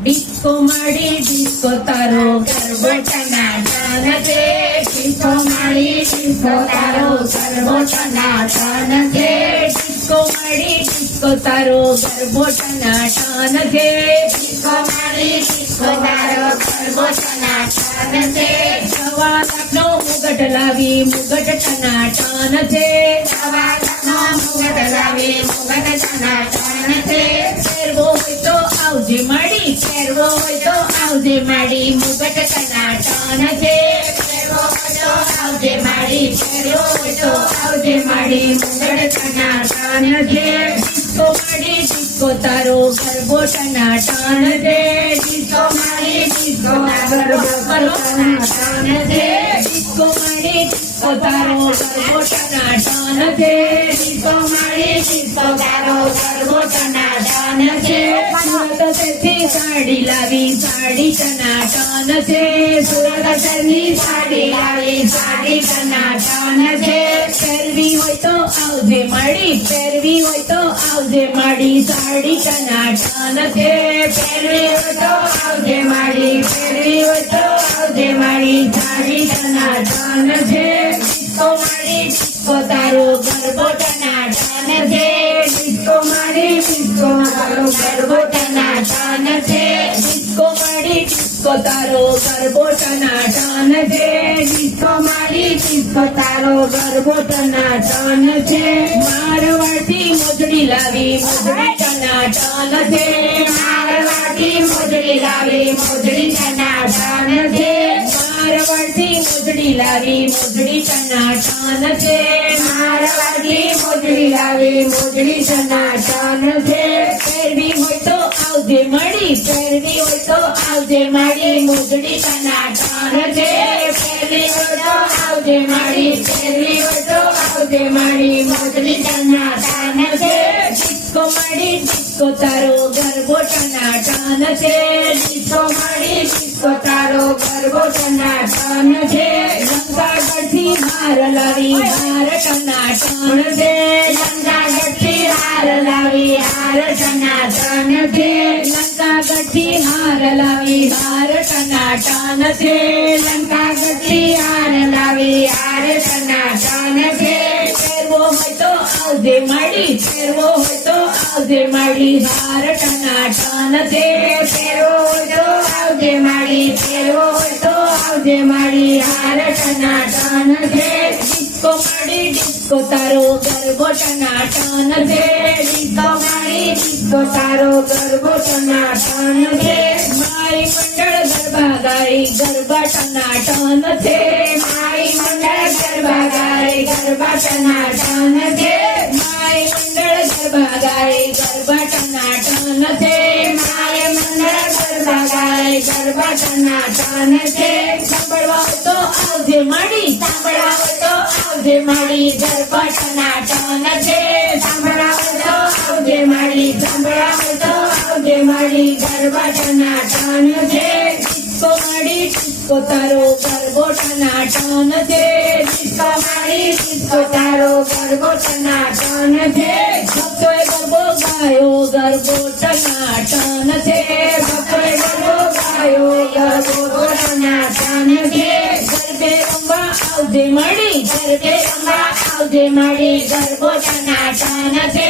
Disco માડી disco તારો ગરબો ટનાટન છે ડિસ્કો માડી ડિસ્કો તારો ગરબો ટનાટન છે ડિસ્કો માડી ડિસ્કો તારો ગરબો ટનાટન છે ડિસ્કો માડી ડિસ્કો તારો ગરબો ટનાટન છે સવા લાખનો મુગટ લાવી, મુગટ ટનાટન છે સવા લાખનો મુગટ લાવી, મુગટ ટનાટન છે આવજે મારી મુગટ ટનાટન છે. હોય તો આવજે મારી મુગટ હોય તો આવજે માડી મુગટ ટનાટન છે ડિસ્કો માડી ડિસ્કો તારો ગરબો ટનાટન છે ડિસ્કો માડી ડિસ્કો તારો ગરબો ટનાટન છે ડિસ્કો માડી ડિસ્કો તારો ગરબો ટનાટન છે ડિસ્કો માડી ડિસ્કો તારો ગરબો ટનાટન છે સુરત શહેરથી સાડી લાવી સાડી ટનાટન છે સુરત શહેરની સાડી લાવી સાડી ટનાટન છે પહેરવી હોય તો આવજે માડી પહેરવી હોય તો આવજે માડી સાડી ટનાટન પહેરવી હોય તો આવજે માડી, પહેરવી હોય તો આવજે માડી સાડી છે. ડિસ્કો તારો ગરબો ટનાટન છે. ડિસ્કો માડી ડિસ્કો તારો ગરબો ડિસ્કો ડિસ્કો તારો ગરબો ટનાટન છે ડિસ્કો મારી ડિસ્કો તારો ગરબો ટનાટન છે. મારવાડી મોજડી લાવી, મોજડી ટનાટન છે. મારવાડી મોજડી લાવી, મોજડી ટનાટન છે. મારવાડી મોજડી લાવી, મોજડી ટનાટન છે. મારવાડી મોજડી લાવી, મોજડી ટનાટન છે. ફેરવી હોય તો આવજે મળી પહેરી હોય તો આવજે માડી તના ટનાટન છે. પહેરી હોય તો આવજે, મારી પહેરી હોય તો આવજે માડી તના ટનાટન છે. ડિસ્કો મારી ડિસ્કો તારો ગરબો ટનાટન છે. ડિસ્કો મારી ડિસ્કો તારો ગરબો ટનાટન છે. ગંગાગઢથી હાર લાવી હાર ટનાટન છે. હોય તો આવજે માડી હોય તો આવજે માડી. હાર ટનાટન છે. ફેરવો તો આવજે માડી, ફેરવો હોય તો આવજે માડી. હાર ટનાટન છે. ડિસ્કો મારી ડિસ્કો, તારો ગરબો ટનાટન છે. ડિસ્કો મારી ડિસ્કો, તારો ગરબો ટનાટન છે. મારી મંડળ ગરબા ગાઈ ગરબા ટનાટન છે. મારી મંડળ ગરબા ગાઈ ગરબા ટનાટન છે. મારી મંડળ ગરબા ગાઈ ગરબા ટનાટન છે. ગરબા ટનાટન છે. સાંભળવા તો આવજે માડી. સાંભળવા તો આવજે માડી. ગરબા ટનાટન છે. સાંભળવા તો આવજે માડી. સાંભળવા તો આવજે માડી. ગરબા ટનાટન છે. ડિસ્કો માડી ડિસ્કો તારો ગરબોટના ટનાટન છે. ડિસ્કો માડી ડિસ્કો તારો ગરબોટના ટનાટન છે. ભક્તોએ ગરબો ગાયો, ગરબો ગરબો ટનાટન છે ગરબે રમવા આવજે મળી ગરબે રમવા આવજે મળી ગરબો ટનાટન છે